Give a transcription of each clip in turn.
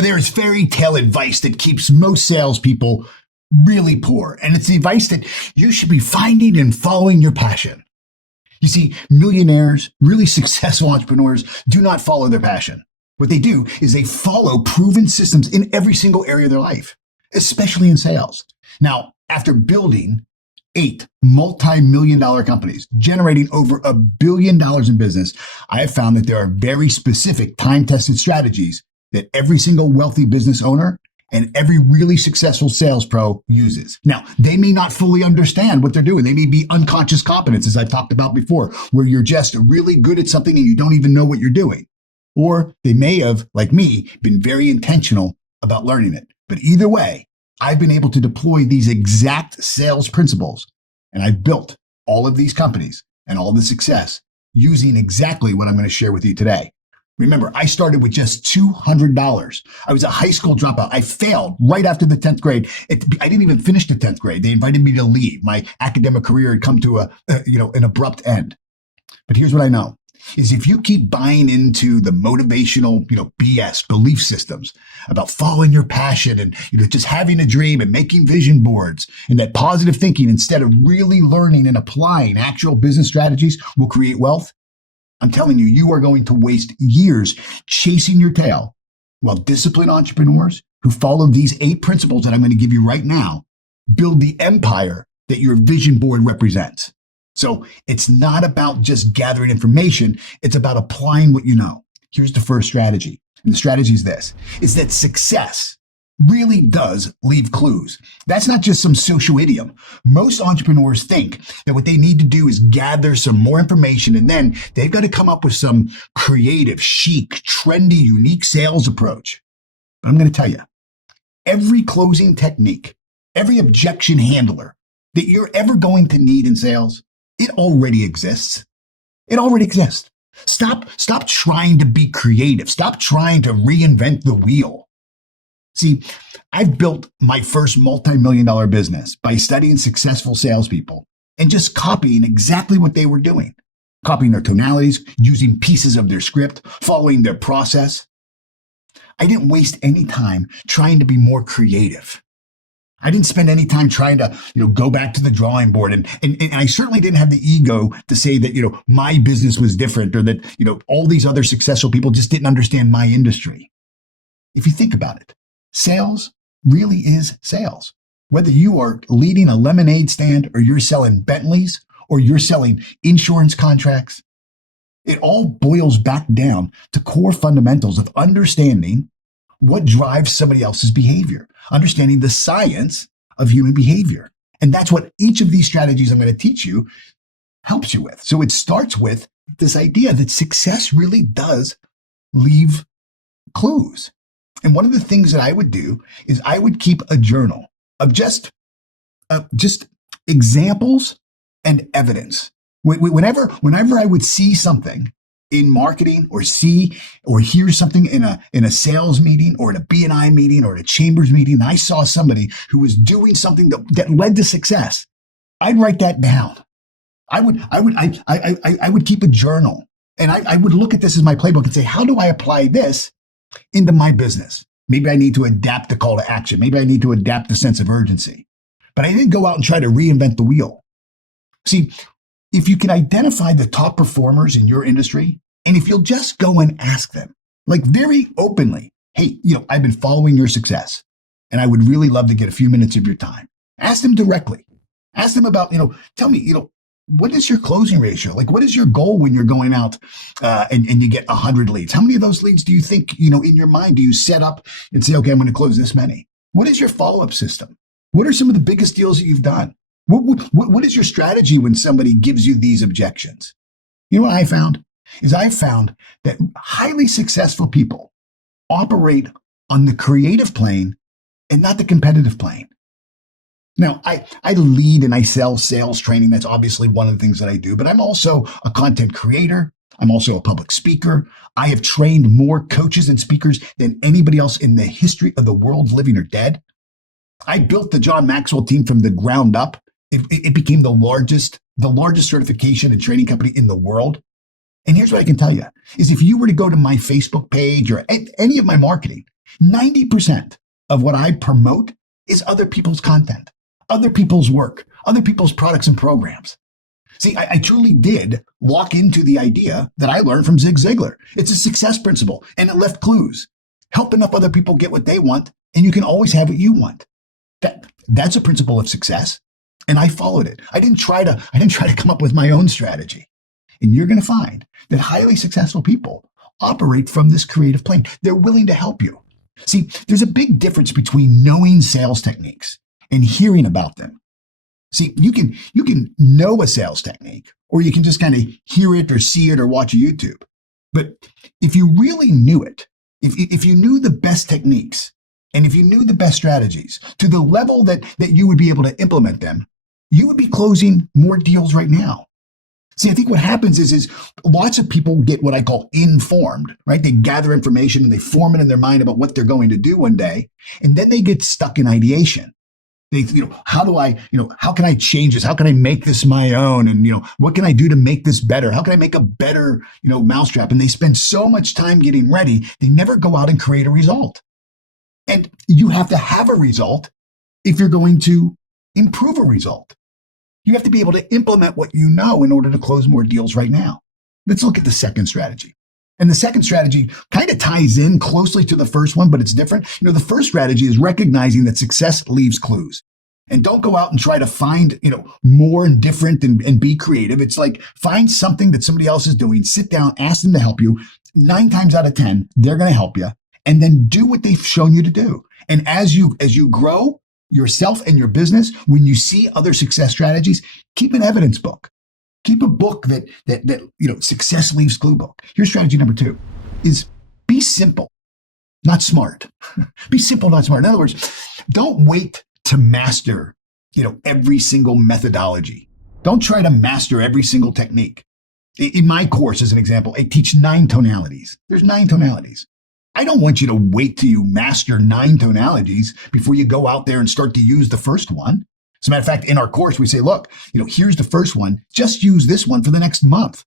There is fairy tale advice that keeps most salespeople really poor. And it's the advice that you should be finding and following your passion. You see, millionaires, really successful entrepreneurs do not follow their passion. What they do is they follow proven systems in every single area of their life, especially in sales. Now, after building 8 multi-million-dollar companies, generating over $1 billion in business, I have found that there are very specific time-tested strategies that every single wealthy business owner and every really successful sales pro uses. Now, they may not fully understand what they're doing. They may be unconscious competence, as I've talked about before, where you're just really good at something and you don't even know what you're doing. Or they may have, like me, been very intentional about learning it. But either way, I've been able to deploy these exact sales principles, and I've built all of these companies and all the success using exactly what I'm going to share with you today. Remember, I started with just $200. I was a high school dropout. I failed right after the 10th grade. I didn't even finish the 10th grade. They invited me to leave. My academic career had come to an abrupt end. But here's what I know is if you keep buying into the motivational, BS belief systems about following your passion and, just having a dream and making vision boards and that positive thinking instead of really learning and applying actual business strategies will create wealth, I'm telling you, you are going to waste years chasing your tail while disciplined entrepreneurs who follow these 8 principles that I'm going to give you right now build the empire that your vision board represents. So it's not about just gathering information. It's about applying what you know. Here's the first strategy. And the strategy is this, is that success really does leave clues. That's not just some social idiom. Most entrepreneurs think that what they need to do is gather some more information and then they've got to come up with some creative, chic, trendy, unique sales approach. But I'm going to tell you, every closing technique, every objection handler that you're ever going to need in sales, it already exists. It already exists. Stop trying to be creative. Stop trying to reinvent the wheel. See, I've built my first multi-million-dollar business by studying successful salespeople and just copying exactly what they were doing, copying their tonalities, using pieces of their script, following their process. I didn't waste any time trying to be more creative. I didn't spend any time trying to, go back to the drawing board. And I certainly didn't have the ego to say that, my business was different or that, all these other successful people just didn't understand my industry. If you think about it, sales really is sales. Whether you are leading a lemonade stand or you're selling Bentleys or you're selling insurance contracts, it all boils back down to core fundamentals of understanding what drives somebody else's behavior, understanding the science of human behavior. And that's what each of these strategies I'm going to teach you helps you with. So it starts with this idea that success really does leave clues. And one of the things that I would do is I would keep a journal of just examples and evidence. Whenever I would see something in marketing or see or hear something in a sales meeting or in a B&I meeting or in a chambers meeting, and I saw somebody who was doing something that led to success, I'd write that down. I would keep a journal and I would look at this as my playbook and say, how do I apply this into my business? Maybe I need to adapt the call to action. Maybe I need to adapt the sense of urgency. But I didn't go out and try to reinvent the wheel. See, if you can identify the top performers in your industry, and if you'll just go and ask them, like very openly, hey, I've been following your success, and I would really love to get a few minutes of your time. Ask them directly. Ask them about, tell me, what is your closing ratio? Like, what is your goal when you're going out and you get 100 leads? How many of those leads do you think, in your mind, do you set up and say, okay, I'm going to close this many? What is your follow-up system? What are some of the biggest deals that you've done? What is your strategy when somebody gives you these objections? You know what I found? I found that highly successful people operate on the creative plane and not the competitive plane. Now, I lead and I sell sales training. That's obviously one of the things that I do, but I'm also a content creator. I'm also a public speaker. I have trained more coaches and speakers than anybody else in the history of the world, living or dead. I built the John Maxwell team from the ground up. It became the largest certification and training company in the world. And here's what I can tell you is if you were to go to my Facebook page or any of my marketing, 90% of what I promote is other people's content, other people's work, other people's products and programs. See, I truly did walk into the idea that I learned from Zig Ziglar. It's a success principle, and it left clues. Help enough other people get what they want, and you can always have what you want. That's a principle of success, and I followed it. I didn't try to come up with my own strategy. And you're going to find that highly successful people operate from this creative plane. They're willing to help you. See, there's a big difference between knowing sales techniques and hearing about them. See, you can know a sales technique, or you can just kind of hear it or see it or watch a YouTube. But if you really knew it, if you knew the best techniques, and if you knew the best strategies to the level that you would be able to implement them, you would be closing more deals right now. See, I think what happens is lots of people get what I call informed, right? They gather information and they form it in their mind about what they're going to do one day, and then they get stuck in ideation. They, how can I change this? How can I make this my own? And, what can I do to make this better? How can I make a better, mousetrap? And they spend so much time getting ready, they never go out and create a result. And you have to have a result if you're going to improve a result. You have to be able to implement what you know in order to close more deals right now. Let's look at the second strategy. And the second strategy kind of ties in closely to the first one, but it's different. The first strategy is recognizing that success leaves clues. And don't go out and try to find, more and different and be creative. It's like find something that somebody else is doing, sit down, ask them to help you. 9 times out of 10, they're going to help you. And then do what they've shown you to do. And as you grow yourself and your business, when you see other success strategies, keep an evidence book. Keep a book that success leaves clue book. Here's strategy number 2 is be simple, not smart. Be simple, not smart. In other words, don't wait to master, every single methodology. Don't try to master every single technique. In my course, as an example, I teach 9 tonalities. There's 9 tonalities. I don't want you to wait till you master 9 tonalities before you go out there and start to use the first one. As a matter of fact, in our course, we say, look, here's the first one. Just use this one for the next month.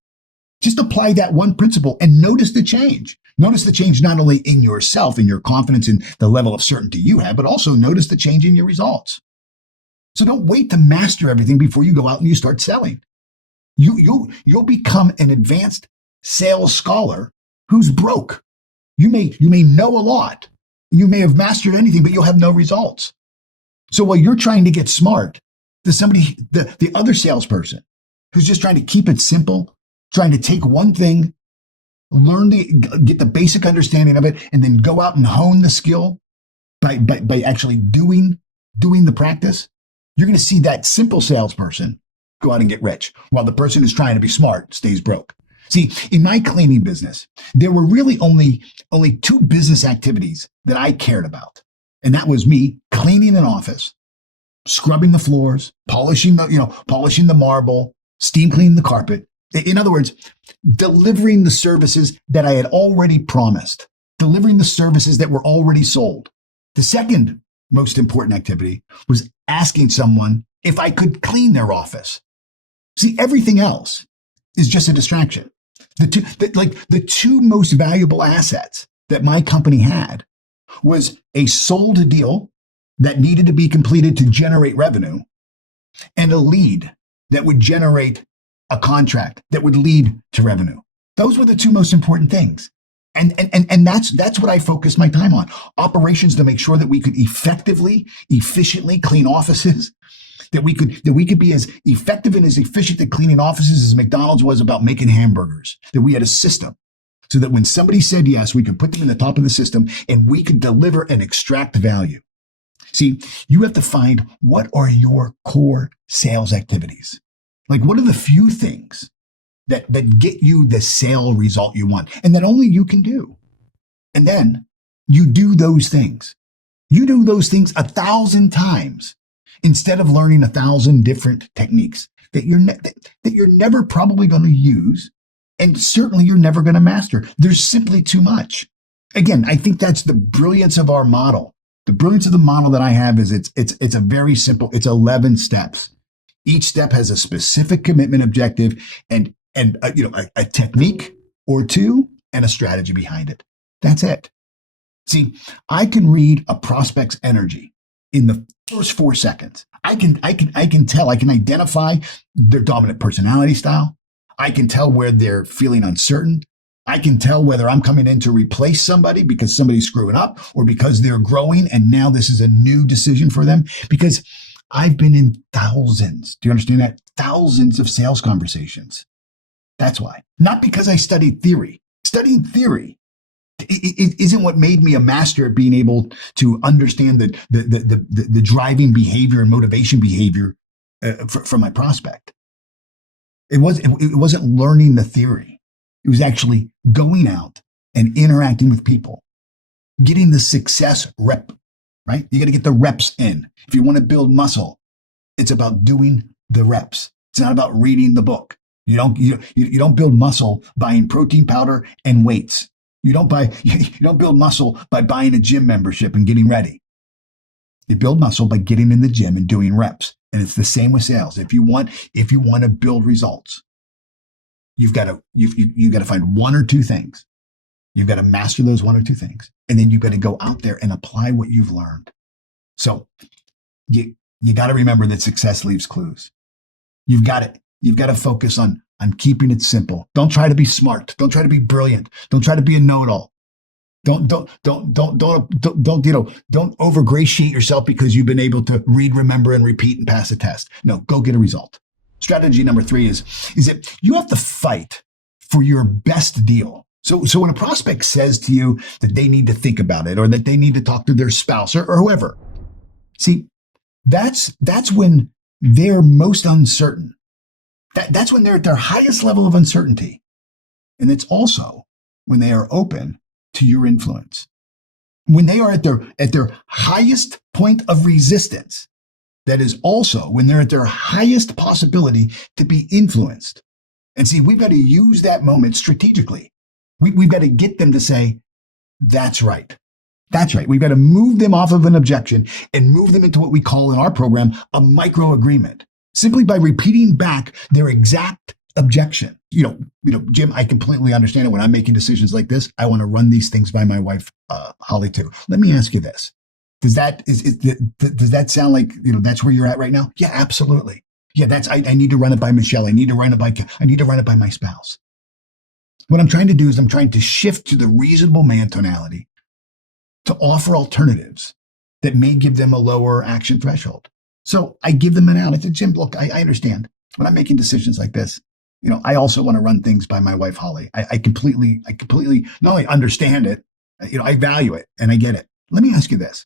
Just apply that one principle and notice the change. Notice the change not only in yourself and your confidence in the level of certainty you have, but also notice the change in your results. So don't wait to master everything before you go out and you start selling. You'll become an advanced sales scholar who's broke. You may know a lot. You may have mastered anything, but you'll have no results. So while you're trying to get smart, there's somebody, the other salesperson who's just trying to keep it simple, trying to take one thing, get the basic understanding of it, and then go out and hone the skill by actually doing the practice. You're going to see that simple salesperson go out and get rich, while the person who's trying to be smart stays broke. See, in my cleaning business, there were really only 2 business activities that I cared about. And that was me cleaning an office, scrubbing the floors, polishing the marble, steam cleaning the carpet. In other words, delivering the services that I had already promised, delivering the services that were already sold. The second most important activity was asking someone if I could clean their office. See, everything else is just a distraction. The 2 most valuable assets that my company had was a sold deal that needed to be completed to generate revenue and a lead that would generate a contract that would lead to revenue. Those were the 2 most important things. And that's what I focused my time on. Operations to make sure that we could efficiently clean offices, that we could be as effective and as efficient at cleaning offices as McDonald's was about making hamburgers, that we had a system so that when somebody said yes, we could put them in the top of the system and we could deliver and extract value. See, you have to find what are your core sales activities. Like, what are the few things that get you the sale result you want and that only you can do? And then you do those things. You do those things 1,000 times instead of learning 1,000 different techniques that you're never probably going to use, and certainly you're never going to master. There's simply too much. Again, I think that's the brilliance of our model. The brilliance of the model that I have is it's a very simple, it's 11 steps. Each step has a specific commitment objective and a technique or 2 and a strategy behind it. That's it. See, I can read a prospect's energy in the first 4 seconds. I can tell, I can identify their dominant personality style. I can tell where they're feeling uncertain. I can tell whether I'm coming in to replace somebody because somebody's screwing up or because they're growing and now this is a new decision for them. Because I've been in thousands, do you understand that? Thousands of sales conversations. That's why. Not because I studied theory. Studying theory it isn't what made me a master at being able to understand the driving behavior and motivation behavior for my prospect. It wasn't learning the theory. It was actually going out and interacting with people, getting the success rep, right? You got to get the reps in. If you want to build muscle, it's about doing the reps. It's not about reading the book. You don't build muscle buying protein powder and weights. You don't build muscle by buying a gym membership and getting ready. You build muscle by getting in the gym and doing reps. And it's the same with sales. If you want to build results, you've got to find one or two things. You've got to master those one or two things. And then you've got to go out there and apply what you've learned. So you got to remember that success leaves clues. You've got to focus on keeping it simple. Don't try to be smart. Don't try to be brilliant. Don't try to be a know-it-all. Don't overgratiate yourself because you've been able to read, remember, and repeat and pass a test. No, go get a result. Strategy number 3 is that you have to fight for your best deal. So when a prospect says to you that they need to think about it or that they need to talk to their spouse or whoever, see, that's when they're most uncertain. That's when they're at their highest level of uncertainty. And it's also when they are open to your influence. When they are at their highest point of resistance, that is also when they're at their highest possibility to be influenced. And see, we've got to use that moment strategically. We've got to get them to say, that's right. That's right. We've got to move them off of an objection and move them into what we call in our program a micro agreement, simply by repeating back their exact objection. Jim, I completely understand it. When I'm making decisions like this, I want to run these things by my wife, Holly, too. Let me ask you this. Does that sound like, that's where you're at right now? Yeah, absolutely. Yeah, I need to run it by Michelle. I need to run it by my spouse. What I'm trying to do is I'm trying to shift to the reasonable man tonality to offer alternatives that may give them a lower action threshold. So I give them an out. I said, Jim, look, I understand when I'm making decisions like this, I also want to run things by my wife, Holly. I completely not only understand it, I value it and I get it. Let me ask you this.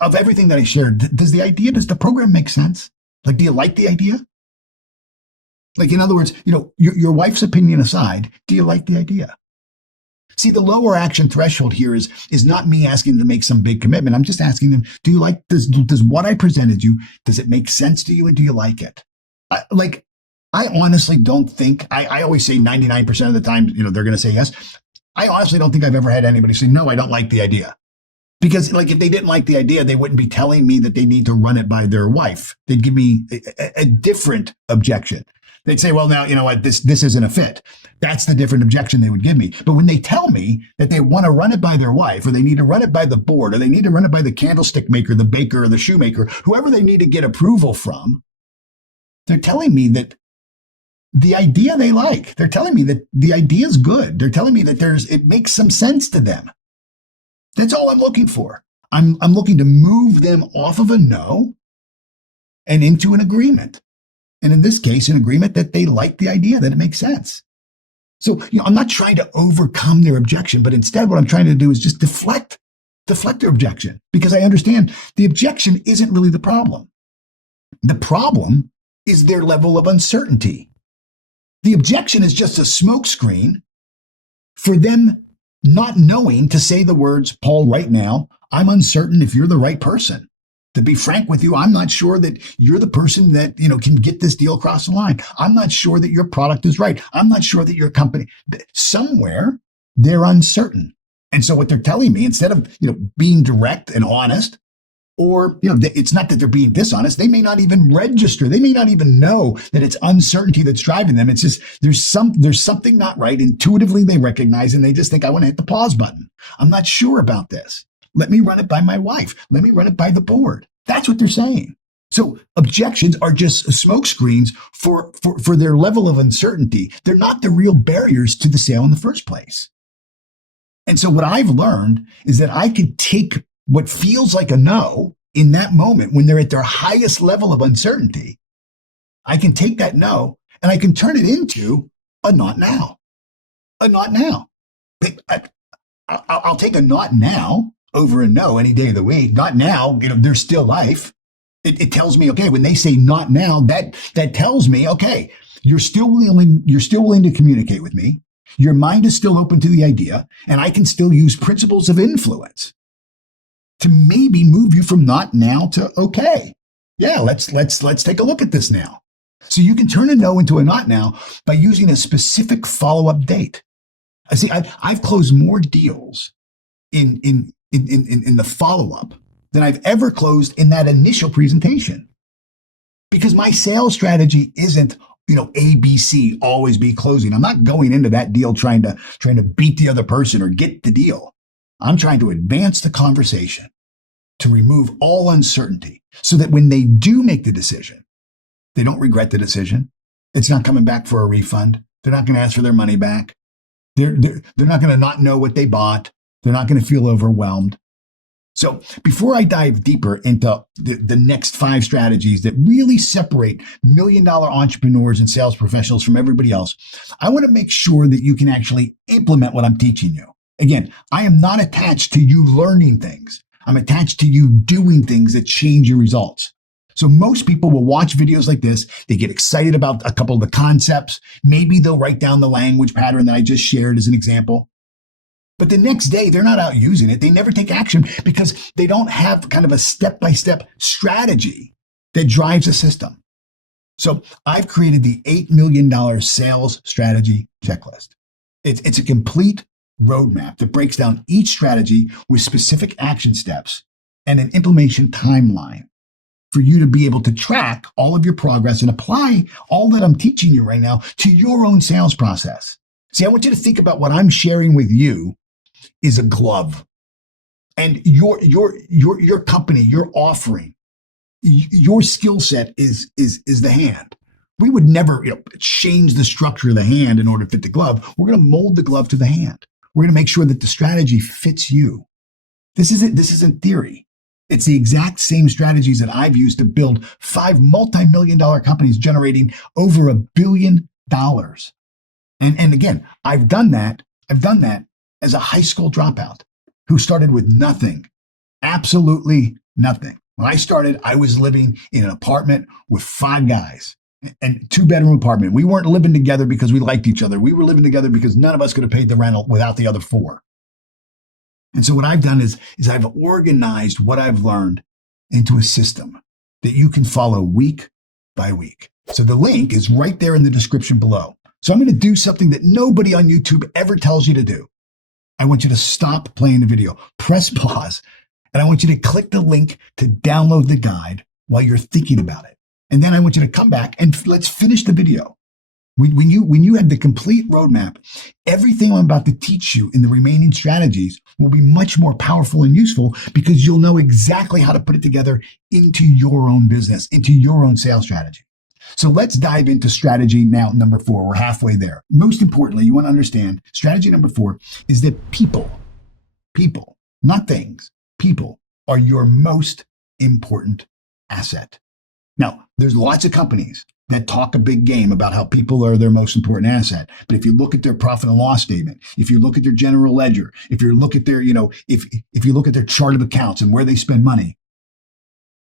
Of everything that I shared, does the program make sense? Like, do you like the idea? Like, in other words, your wife's opinion aside, do you like the idea? See, the lower action threshold here is not me asking them to make some big commitment. I'm just asking them, do you like this? Does what I presented you, does it make sense to you? And do you like it? I honestly don't think, I always say 99% of the time, they're going to say yes. I honestly don't think I've ever had anybody say, no, I don't like the idea. Because if they didn't like the idea, they wouldn't be telling me that they need to run it by their wife. They'd give me a different objection. They'd say, well, now, you know what, this isn't a fit. That's the different objection they would give me. But when they tell me that they want to run it by their wife, or they need to run it by the board, or they need to run it by the candlestick maker, the baker, or the shoemaker, whoever they need to get approval from, they're telling me that the idea they like. They're telling me that the idea is good. They're telling me that it makes some sense to them. That's all I'm looking for. I'm looking to move them off of a no and into an agreement. And in this case, an agreement that they like the idea, that it makes sense. So, I'm not trying to overcome their objection, but instead what I'm trying to do is just deflect their objection, because I understand the objection isn't really the problem. The problem is their level of uncertainty. The objection is just a smokescreen for them not knowing to say the words, Paul, right now, I'm uncertain if you're the right person. To be frank with you, I'm not sure that you're the person that, can get this deal across the line. I'm not sure that your product is right. I'm not sure that your company, somewhere they're uncertain. And so what they're telling me, instead of, being direct and honest, Or, it's not that they're being dishonest. They may not even register. They may not even know that it's uncertainty that's driving them. It's just there's something not right. Intuitively, they recognize and they just think, I want to hit the pause button. I'm not sure about this. Let me run it by my wife. Let me run it by the board. That's what they're saying. So objections are just smoke screens for their level of uncertainty. They're not the real barriers to the sale in the first place. And so what I've learned is that I can take what feels like a no in that moment when they're at their highest level of uncertainty. I can take that no and I can turn it into a not now. A not now. I'll take a not now over a no any day of the week. Not now, there's still life. It tells me, okay, when they say not now, that tells me, okay, you're still willing to communicate with me. Your mind is still open to the idea, and I can still use principles of influence to maybe move you from not now to okay. Yeah, let's take a look at this now. So you can turn a no into a not now by using a specific follow-up date. I see. I've closed more deals in the follow-up than I've ever closed in that initial presentation, because my sales strategy isn't ABC, always be closing. I'm not going into that deal trying to beat the other person or get the deal. I'm trying to advance the conversation to remove all uncertainty so that when they do make the decision, they don't regret the decision. It's not coming back for a refund. They're not going to ask for their money back. They're not going to not know what they bought. They're not going to feel overwhelmed. So before I dive deeper into the next 5 strategies that really separate million-dollar entrepreneurs and sales professionals from everybody else, I want to make sure that you can actually implement what I'm teaching you. Again, I am not attached to you learning things. I'm attached to you doing things that change your results. So most people will watch videos like this. They get excited about a couple of the concepts. Maybe they'll write down the language pattern that I just shared as an example. But the next day, they're not out using it. They never take action because they don't have kind of a step-by-step strategy that drives a system. So I've created the $8 million sales strategy checklist. It's a complete roadmap that breaks down each strategy with specific action steps and an implementation timeline for you to be able to track all of your progress and apply all that I'm teaching you right now to your own sales process. See, I want you to think about what I'm sharing with you is a glove, and your company, your offering, your skill set is the hand. We would never change the structure of the hand in order to fit the glove. We're going to mold the glove to the hand. We're going to make sure that the strategy fits you. This isn't theory. It's the exact same strategies that I've used to build 5 multi-million-dollar companies generating over $1 billion. And again, I've done that as a high school dropout who started with nothing, absolutely nothing. When I started, I was living in an apartment with 5 guys and 2-bedroom apartment. We weren't living together because we liked each other. We were living together because none of us could have paid the rental without the other 4. And so what I've done is I've organized what I've learned into a system that you can follow week by week. So the link is right there in the description below. So I'm going to do something that nobody on YouTube ever tells you to do. I want you to stop playing the video, press pause, and I want you to click the link to download the guide while you're thinking about it. And then I want you to come back and let's finish the video. When you have the complete roadmap, everything I'm about to teach you in the remaining strategies will be much more powerful and useful because you'll know exactly how to put it together into your own business, into your own sales strategy. So let's dive into strategy now, number 4. We're halfway there. Most importantly, you want to understand strategy number 4 is that people, not things, people are your most important asset. Now, there's lots of companies that talk a big game about how people are their most important asset. But if you look at their profit and loss statement, if you look at their general ledger, if you look at their, if you look at their chart of accounts and where they spend money,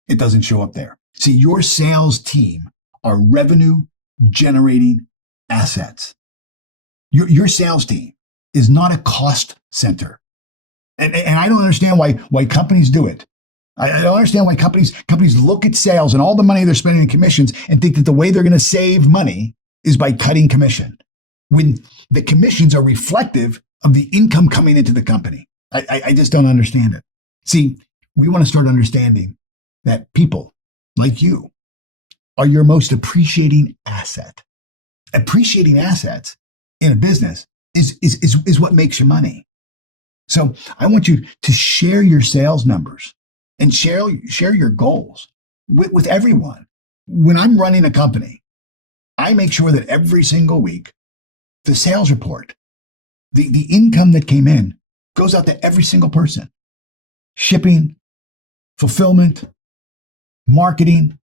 it doesn't show up there. See, your sales team are revenue generating assets. Your sales team is not a cost center. And I don't understand why companies do it. I don't understand why companies look at sales and all the money they're spending in commissions and think that the way they're going to save money is by cutting commission, when the commissions are reflective of the income coming into the company. I just don't understand it. See, we want to start understanding that people like you are your most appreciating asset. Appreciating assets in a business is what makes you money. So I want you to share your sales numbers and share your goals with everyone. When I'm running a company, I make sure that every single week, the sales report, the income that came in goes out to every single person. Shipping, fulfillment, marketing,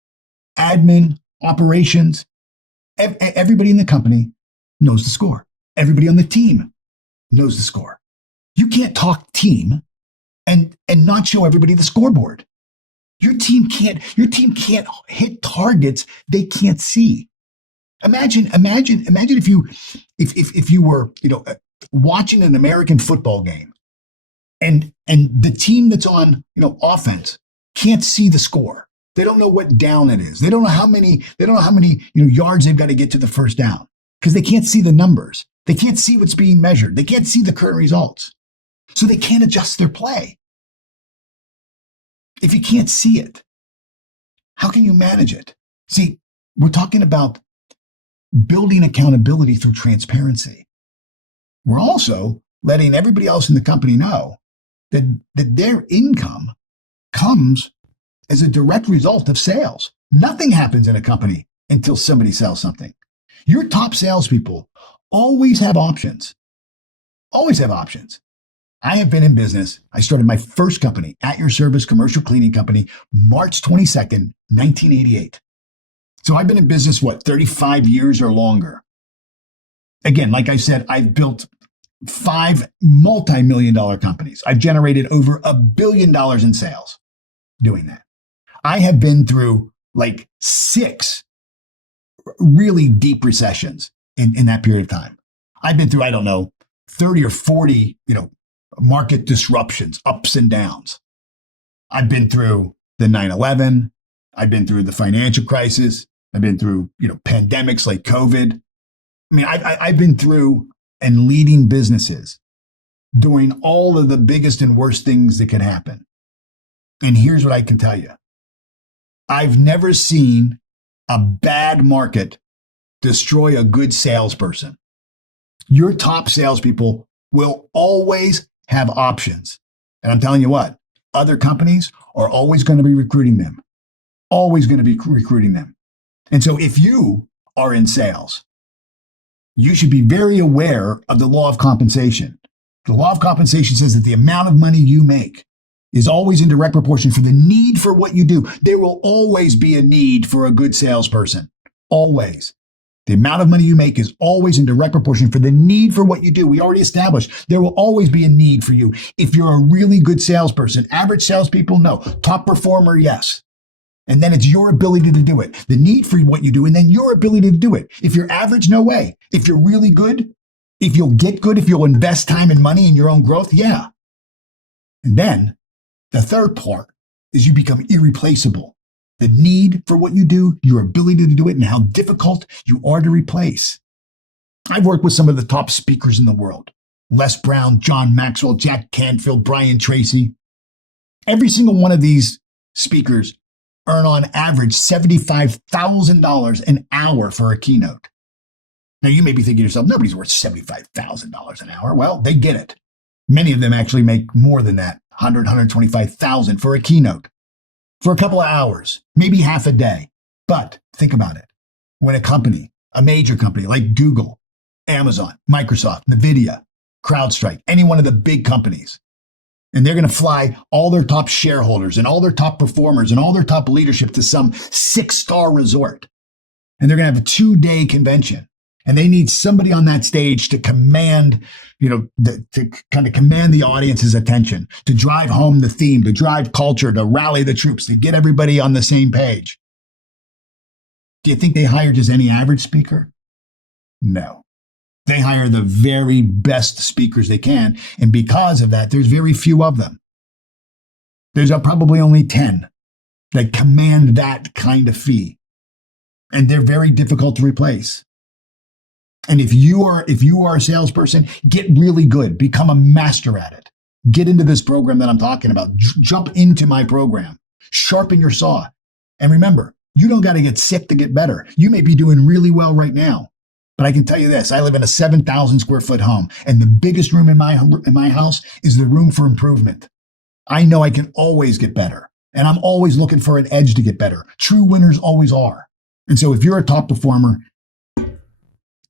admin, operations. Everybody in the company knows the score. Everybody on the team knows the score. You can't talk team and not show everybody the scoreboard. Your team can't hit targets they can't see. Imagine if you were, watching an American football game and the team that's on, offense can't see the score. They don't know what down it is. They don't know how many yards they've got to get to the first down because they can't see the numbers. They can't see what's being measured. They can't see the current results. So they can't adjust their play. If you can't see it, how can you manage it? See, we're talking about building accountability through transparency. We're also letting everybody else in the company know that their income comes as a direct result of sales. Nothing happens in a company until somebody sells something. Your top salespeople always have options. Always have options. I have been in business. I started my first company, At Your Service Commercial Cleaning Company, March 22nd, 1988. So I've been in business, 35 years or longer. Again, like I said, I've built 5 multi-million-dollar companies. I've generated over $1 billion in sales doing that. I have been through 6 really deep recessions in that period of time. I've been through, 30 or 40, market disruptions, ups and downs. I've been through the 9/11. I've been through the financial crisis. I've been through, pandemics like COVID. I've been through and leading businesses doing all of the biggest and worst things that could happen. And here's what I can tell you. I've never seen a bad market destroy a good salesperson. Your top salespeople will always have options. And I'm telling you what, other companies are always going to be recruiting them. Always going to be recruiting them. And so if you are in sales, you should be very aware of the law of compensation. The law of compensation says that the amount of money you make is always in direct proportion for the need for what you do. There will always be a need for a good salesperson. Always. The amount of money you make is always in direct proportion for the need for what you do. We already established there will always be a need for you. If you're a really good salesperson, average salespeople, no. Top performer, yes. And then it's your ability to do it. The need for what you do, and then your ability to do it. If you're average, no way. If you're really good, if you'll get good, if you'll invest time and money in your own growth, yeah. And then the third part is you become irreplaceable. The need for what you do, your ability to do it, and how difficult you are to replace. I've worked with some of the top speakers in the world. Les Brown, John Maxwell, Jack Canfield, Brian Tracy. Every single one of these speakers earn on average $75,000 an hour for a keynote. Now you may be thinking to yourself, nobody's worth $75,000 an hour. Well, they get it. Many of them actually make more than that, $125,000 for a keynote. For a couple of hours, maybe half a day. But think about it. When a company, a major company like Google, Amazon, Microsoft, NVIDIA, CrowdStrike, any one of the big companies, and they're going to fly all their top shareholders and all their top performers and all their top leadership to some 6-star resort. And they're going to have a 2-day convention. And they need somebody on that stage to command, to kind of command the audience's attention, to drive home the theme, to drive culture, to rally the troops, to get everybody on the same page. Do you think they hire just any average speaker? No. They hire the very best speakers they can. And because of that, there's very few of them. There's probably only 10 that command that kind of fee. And they're very difficult to replace. And if you are a salesperson, get really good, become a master at it. Get into this program that I'm talking about. Jump into my program. Sharpen your saw. And remember, you don't got to get sick to get better. You may be doing really well right now. But I can tell you this, I live in a 7,000 square foot home, and the biggest room in my house is the room for improvement. I know I can always get better, and I'm always looking for an edge to get better. True winners always are. And so if you're a top performer,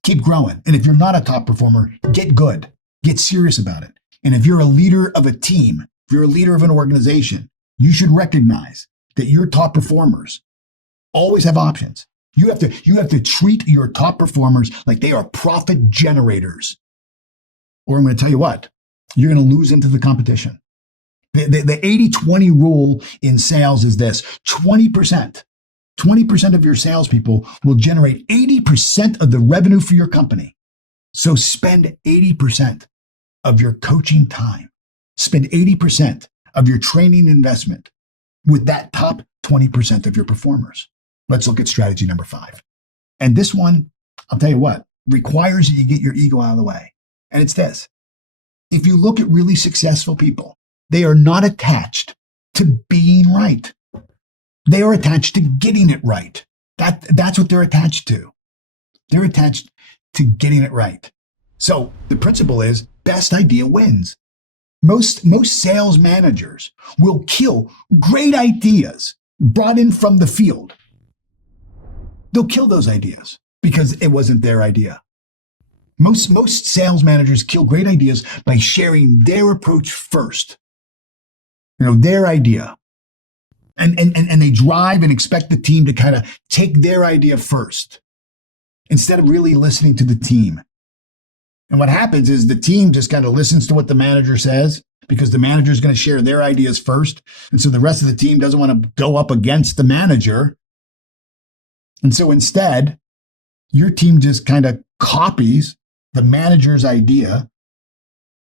keep growing. And if you're not a top performer, get good. Get serious about it. And if you're a leader of a team, if you're a leader of an organization, you should recognize that your top performers always have options. You have to treat your top performers like they are profit generators. Or I'm going to tell you what, you're going to lose into the competition. The 80-20 rule in sales is this: 20% of your salespeople will generate 80% of the revenue for your company. So spend 80% of your coaching time. Spend 80% of your training investment with that top 20% of your performers. Let's look at strategy number 5. And this one, I'll tell you what, requires that you get your ego out of the way. And it's this: if you look at really successful people, they are not attached to being right. They are attached to getting it right. That's what they're attached to. They're attached to getting it right. So the principle is best idea wins. Most sales managers will kill great ideas brought in from the field. They'll kill those ideas because it wasn't their idea. Most sales managers kill great ideas by sharing their approach first. Their idea. And they drive and expect the team to kind of take their idea first instead of really listening to the team. And what happens is the team just kind of listens to what the manager says because the manager is going to share their ideas first. And so the rest of the team doesn't want to go up against the manager. And so instead, your team just kind of copies the manager's idea.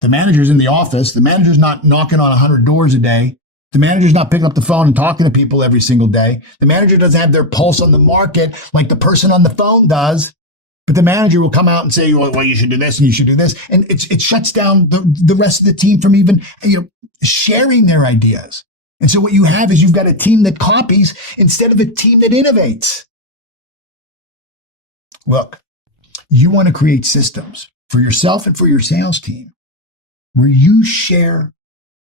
The manager's in the office. The manager's not knocking on 100 doors a day. The manager's not picking up the phone and talking to people every single day. The manager doesn't have their pulse on the market like the person on the phone does. But the manager will come out and say, well, you should do this and you should do this. And it shuts down the rest of the team from even sharing their ideas. And so what you have is you've got a team that copies instead of a team that innovates. Look, you want to create systems for yourself and for your sales team where you share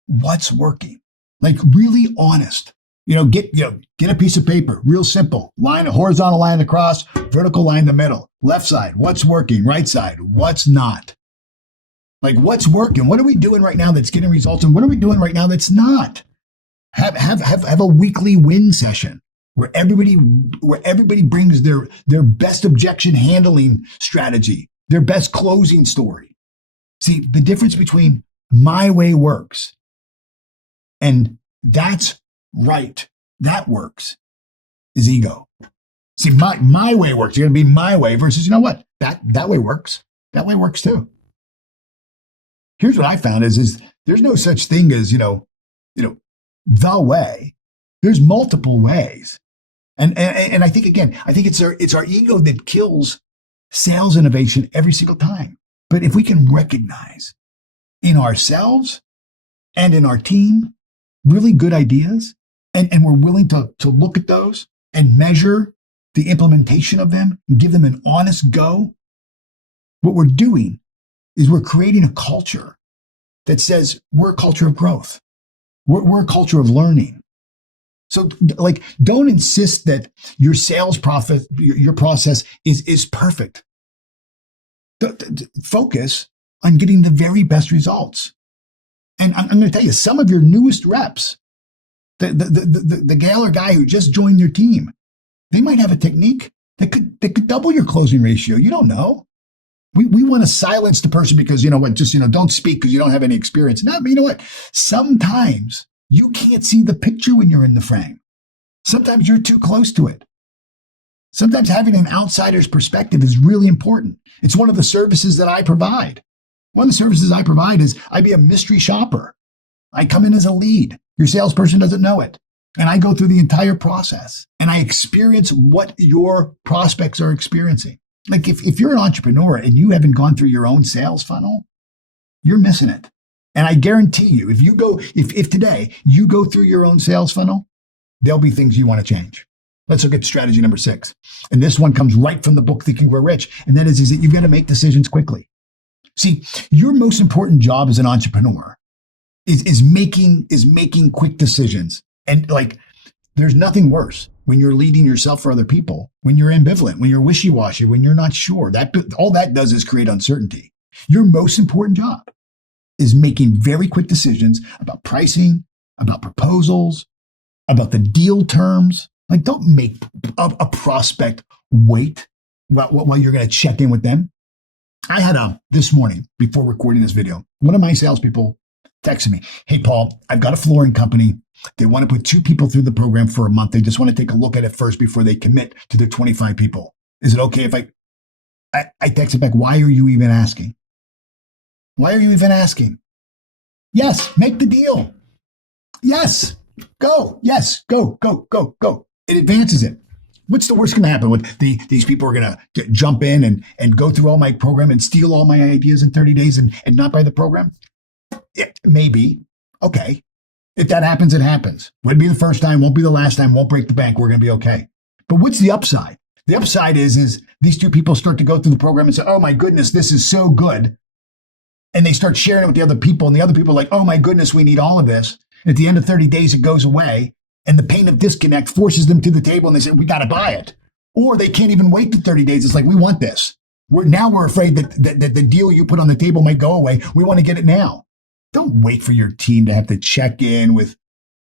what's working, like really honest. Get a piece of paper, real simple, line, a horizontal line across, vertical line in the middle, left side, what's working, right side, what's not. Like what's working? What are we doing right now that's getting results? And what are we doing right now that's not? Have a weekly win session where everybody brings their best objection handling strategy, their best closing story. See, the difference between my way works and that's right, that works, is ego. See, my way works. You're going to be my way versus, you know what? That way works. That way works too. Here's what I found is there's no such thing as, the way. There's multiple ways. And I think, again, it's our ego that kills sales innovation every single time. But if we can recognize in ourselves and in our team really good ideas, and we're willing to look at those and measure the implementation of them and give them an honest go, what we're doing is we're creating a culture that says we're a culture of growth. We're a culture of learning. So don't insist that your sales your process is perfect. Focus on getting the very best results. And I'm going to tell you, some of your newest reps, the gal or guy who just joined your team, they might have a technique that could double your closing ratio. You don't know. We want to silence the person because, don't speak because you don't have any experience. No, but you know what? Sometimes you can't see the picture when you're in the frame. Sometimes you're too close to it. Sometimes having an outsider's perspective is really important. It's one of the services that I provide. One of the services I provide is I be a mystery shopper. I come in as a lead. Your salesperson doesn't know it. And I go through the entire process and I experience what your prospects are experiencing. Like if you're an entrepreneur and you haven't gone through your own sales funnel, you're missing it. And I guarantee you, if today you go through your own sales funnel, there'll be things you want to change. Let's look at strategy number 6. And this one comes right from the book, Think and Grow Rich. And that is that you've got to make decisions quickly. See, your most important job as an entrepreneur is making quick decisions. And like, there's nothing worse when you're leading yourself or other people, when you're ambivalent, when you're wishy-washy, when you're not sure. All that does is create uncertainty. Your most important job is making very quick decisions about pricing, about proposals, about the deal terms. Like, don't make a prospect wait while you're going to check in with them. I had this morning, before recording this video, one of my salespeople texted me, "Hey, Paul, I've got a flooring company. They want to put 2 people through the program for a month. They just want to take a look at it first before they commit to their 25 people. Is it okay if I texted back, why are you even asking? Why are you even asking? Yes, make the deal. Yes, go. Yes, go. It advances it. What's the worst going to happen? These people are going to jump in and go through all my program and steal all my ideas in 30 days and not buy the program? Maybe. Okay. If that happens, it happens. Won't be the first time, won't be the last time, won't break the bank. We're going to be okay. But what's the upside? The upside is these 2 people start to go through the program and say, oh my goodness, this is so good. And they start sharing it with the other people. And the other people are like, oh my goodness, we need all of this. At the end of 30 days, it goes away. And the pain of disconnect forces them to the table and they say, we got to buy it. Or they can't even wait the 30 days. It's like, we want this. We're afraid that the deal you put on the table might go away. We want to get it now. Don't wait for your team to have to check in with.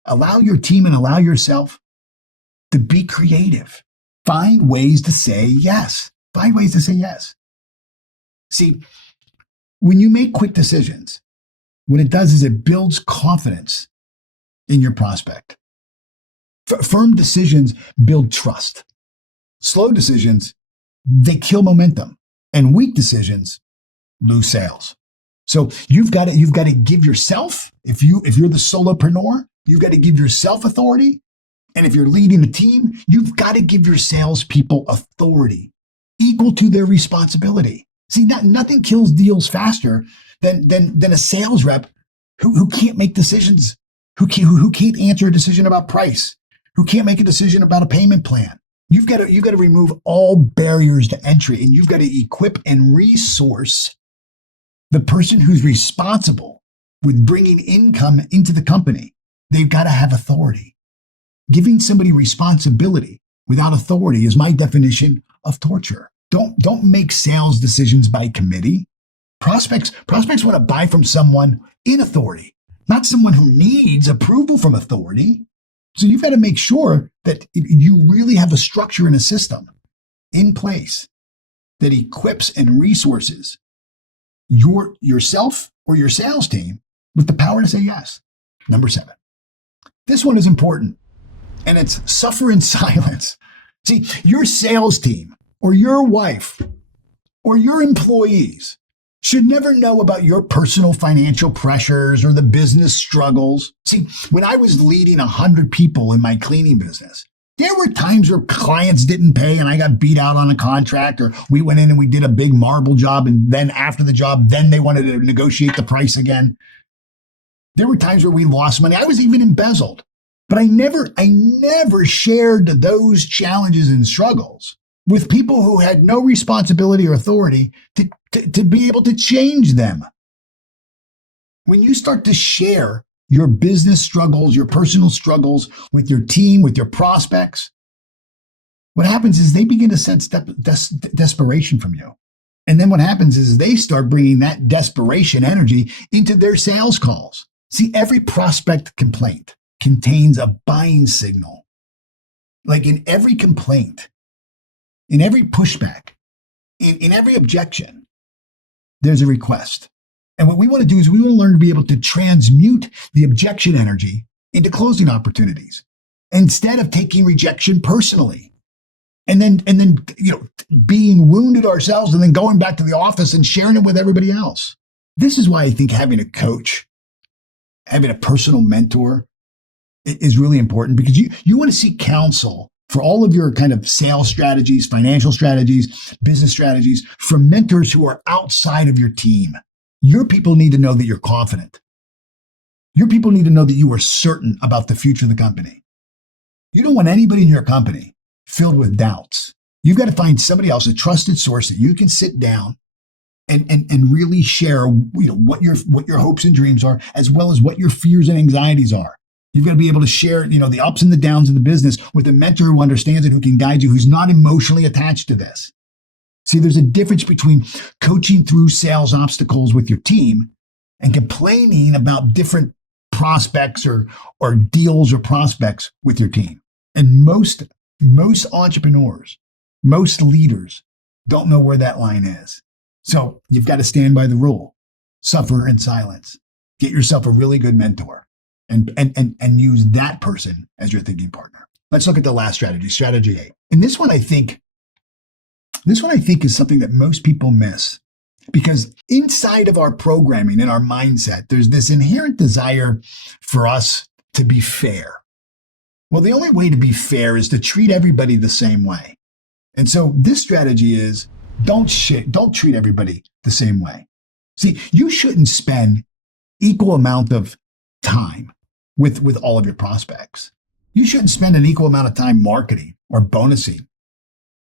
Allow your team and allow yourself to be creative. Find ways to say yes. Find ways to say yes. See, when you make quick decisions, what it does is it builds confidence in your prospect. Firm decisions build trust. Slow decisions, they kill momentum. And weak decisions lose sales. So you've got to give yourself, if you're the solopreneur, you've got to give yourself authority. And if you're leading a team, you've got to give your salespeople authority equal to their responsibility. See, nothing kills deals faster than a sales rep who can't make decisions, who can't answer a decision about price, who can't make a decision about a payment plan. You've got to remove all barriers to entry, and you've got to equip and resource the person who's responsible with bringing income into the company. They've got to have authority. Giving somebody responsibility without authority is my definition of torture. Don't make sales decisions by committee. Prospects want to buy from someone in authority, not someone who needs approval from authority. So you've got to make sure that you really have a structure and a system in place that equips and resources yourself or your sales team with the power to say yes. Number 7. This one is important, and it's suffer in silence. See, your sales team or your wife or your employees should never know about your personal financial pressures or the business struggles. See, when I was leading 100 people in my cleaning business, there were times where clients didn't pay and I got beat out on a contract, or we went in and we did a big marble job, and then after the job, then they wanted to negotiate the price again. There were times where we lost money. I was even embezzled, but I never shared those challenges and struggles with people who had no responsibility or authority to be able to change them. When you start to share your business struggles, your personal struggles with your team, with your prospects, what happens is they begin to sense desperation from you. And then what happens is they start bringing that desperation energy into their sales calls. See, every prospect complaint contains a buying signal. Like in every complaint, in every pushback, in every objection, there's a request. And what we want to do is we want to learn to be able to transmute the objection energy into closing opportunities instead of taking rejection personally. And then being wounded ourselves and then going back to the office and sharing it with everybody else. This is why I think having a coach, having a personal mentor is really important, because you want to seek counsel for all of your kind of sales strategies, financial strategies, business strategies from mentors who are outside of your team. Your people need to know that you're confident, Your people need to know that you are certain about the future of the company. You don't want anybody in your company filled with doubts. You've got to find somebody else, a trusted source that you can sit down and really share, what your hopes and dreams are, as well as what your fears and anxieties are. You've got to be able to share, the ups and the downs of the business with a mentor who understands it, who can guide you, who's not emotionally attached to this. See, there's a difference between coaching through sales obstacles with your team and complaining about different prospects or deals or prospects with your team. And most entrepreneurs, most leaders don't know where that line is. So you've got to stand by the rule, suffer in silence, get yourself a really good mentor and use that person as your thinking partner. Let's look at the last strategy, strategy 8. And this one I think is something that most people miss, because inside of our programming and our mindset, there's this inherent desire for us to be fair. Well, the only way to be fair is to treat everybody the same way. And so this strategy is don't treat everybody the same way. See, you shouldn't spend equal amount of time with all of your prospects. You shouldn't spend an equal amount of time marketing or bonusing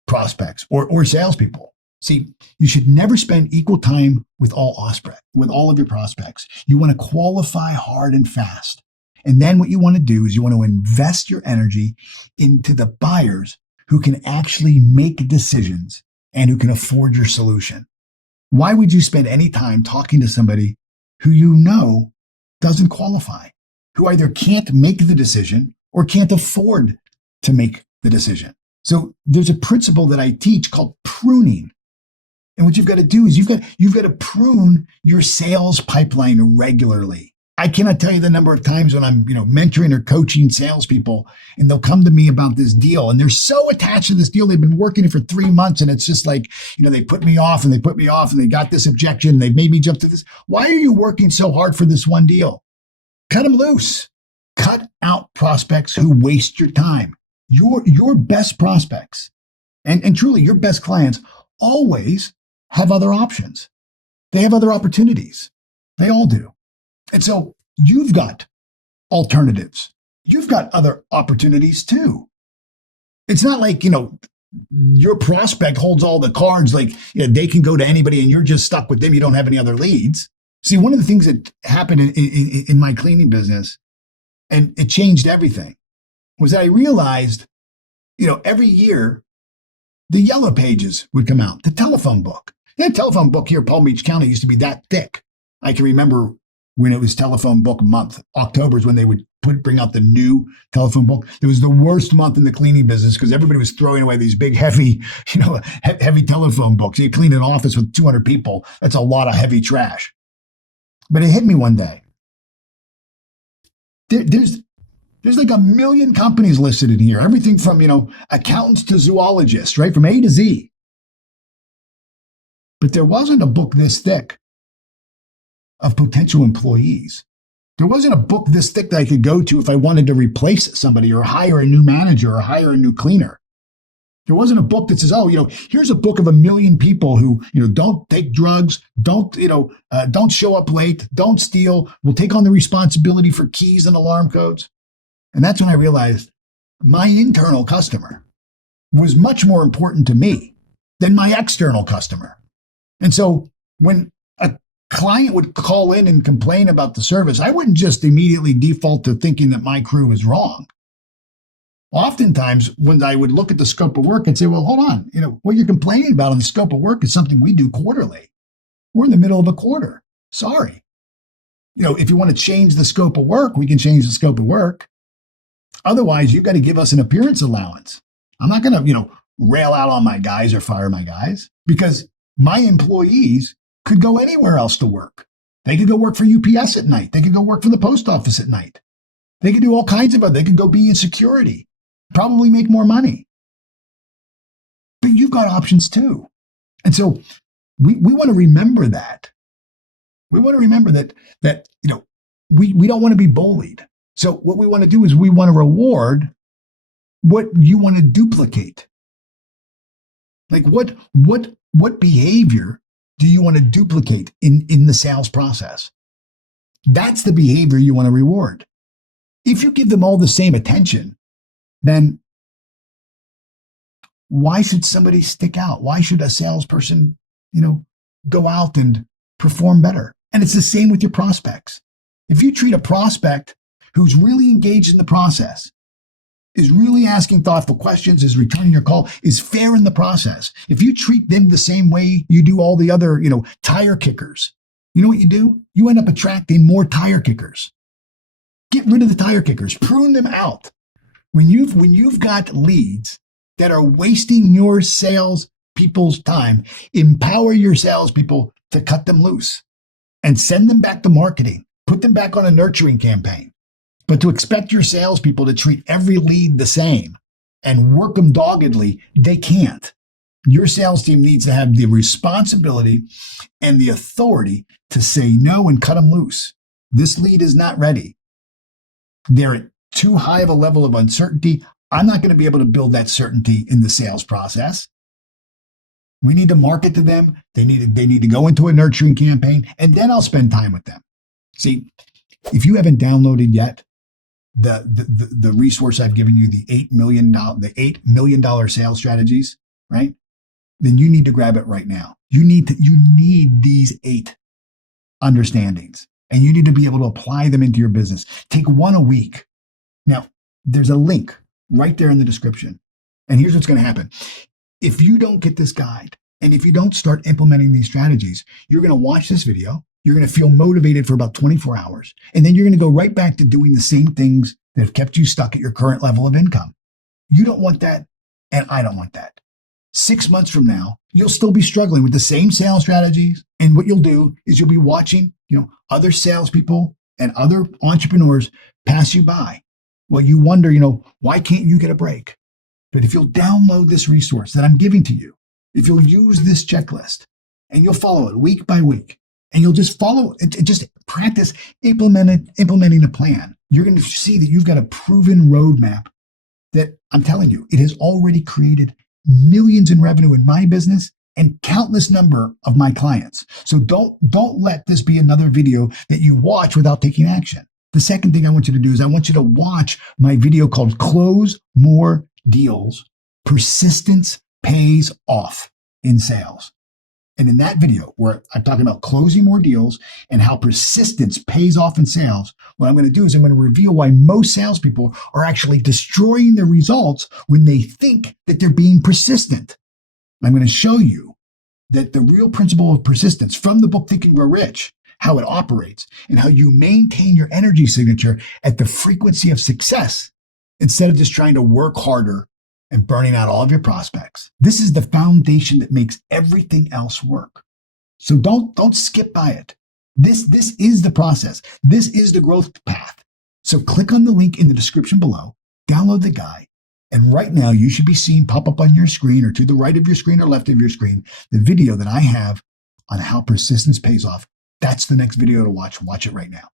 prospects or salespeople. See, you should never spend equal time with all of your prospects. You want to qualify hard and fast. And then what you want to do is you want to invest your energy into the buyers who can actually make decisions and who can afford your solution. Why would you spend any time talking to somebody who you know doesn't qualify, who either can't make the decision or can't afford to make the decision? So there's a principle that I teach called pruning. And what you've got to do is you've got to prune your sales pipeline regularly. I cannot tell you the number of times when I'm, mentoring or coaching salespeople, and they'll come to me about this deal, and they're so attached to this deal. They've been working it for 3 months, and it's just like, they put me off, and they got this objection. They've made me jump to this. Why are you working so hard for this one deal? Cut them loose. Cut out prospects who waste your time. Your best prospects and truly your best clients always have other options. They have other opportunities. They all do. And so you've got alternatives. You've got other opportunities too. It's not like, your prospect holds all the cards, like, they can go to anybody and you're just stuck with them. You don't have any other leads. See, one of the things that happened in my cleaning business, and it changed everything, was that I realized, every year the yellow pages would come out, the telephone book. The telephone book here in Palm Beach County used to be that thick. I can remember when it was telephone book month. October is when they would bring out the new telephone book. It was the worst month in the cleaning business because everybody was throwing away these big, heavy, heavy telephone books. You clean an office with 200 people. That's a lot of heavy trash. But it hit me one day. There's like 1 million companies listed in here. Everything from, accountants to zoologists, right? From A to Z. But there wasn't a book this thick of potential employees. There wasn't a book this thick that I could go to if I wanted to replace somebody or hire a new manager or hire a new cleaner. There wasn't a book that says, here's a book of 1 million people who, don't take drugs, don't show up late, don't steal, will take on the responsibility for keys and alarm codes. And that's when I realized my internal customer was much more important to me than my external customer. And so when a client would call in and complain about the service, I wouldn't just immediately default to thinking that my crew was wrong. Oftentimes, when I would look at the scope of work and say, well, hold on, what you're complaining about on the scope of work is something we do quarterly. We're in the middle of a quarter. Sorry. If you want to change the scope of work, we can change the scope of work. Otherwise, you've got to give us an appearance allowance. I'm not going to, rail out on my guys or fire my guys, because my employees could go anywhere else to work. They could go work for UPS at night. They could go work for the post office at night. They could do all kinds of other. They could go be in security, probably make more money. But you've got options too. And so we want to remember that. We want to remember that we don't want to be bullied. So what we want to do is we want to reward what you want to duplicate. Like what behavior do you want to duplicate in the sales process? That's the behavior you want to reward. If you give them all the same attention, then why should somebody stick out? Why should a salesperson, go out and perform better? And it's the same with your prospects. If you treat a prospect who's really engaged in the process, is really asking thoughtful questions, is returning your call, is fair in the process. If you treat them the same way you do all the other, tire kickers, you know what you do? You end up attracting more tire kickers. Get rid of the tire kickers, prune them out. When you've got leads that are wasting your sales people's time, empower your salespeople to cut them loose and send them back to marketing. Put them back on a nurturing campaign. But to expect your salespeople to treat every lead the same and work them doggedly, they can't. Your sales team needs to have the responsibility and the authority to say no and cut them loose. This lead is not ready. They're at too high of a level of uncertainty. I'm not going to be able to build that certainty in the sales process. We need to market to them. They need to go into a nurturing campaign, and then I'll spend time with them. See, if you haven't downloaded yet the resource I've given you, the $8 million sales strategies, right? Then you need to grab it right now. You need these 8 understandings, and you need to be able to apply them into your business. Take one a week. Now, there's a link right there in the description. And here's what's going to happen. If you don't get this guide, and if you don't start implementing these strategies, you're going to watch this video. You're going to feel motivated for about 24 hours. And then you're going to go right back to doing the same things that have kept you stuck at your current level of income. You don't want that, and I don't want that. 6 months from now, you'll still be struggling with the same sales strategies. And what you'll do is you'll be watching, other salespeople and other entrepreneurs pass you by. Well, you wonder, why can't you get a break? But if you'll download this resource that I'm giving to you, if you'll use this checklist and you'll follow it week by week, and you'll just follow and just practice implementing a plan, you're going to see that you've got a proven roadmap that, I'm telling you, it has already created millions in revenue in my business and countless number of my clients. So don't let this be another video that you watch without taking action. The second thing I want you to do is I want you to watch my video called Close More Deals. Persistence pays off in sales. And in that video, where I'm talking about closing more deals and how persistence pays off in sales, what I'm going to do is I'm going to reveal why most salespeople are actually destroying their results when they think that they're being persistent. I'm going to show you that the real principle of persistence from the book Think and Grow Rich, how it operates, and how you maintain your energy signature at the frequency of success instead of just trying to work harder and burning out all of your prospects. This is the foundation that makes everything else work. So don't skip by it. This is the process. This is the growth path. So click on the link in the description below, download the guide, and right now you should be seeing pop up on your screen or to the right of your screen or left of your screen the video that I have on how persistence pays off. That's the next video to watch. Watch it right now.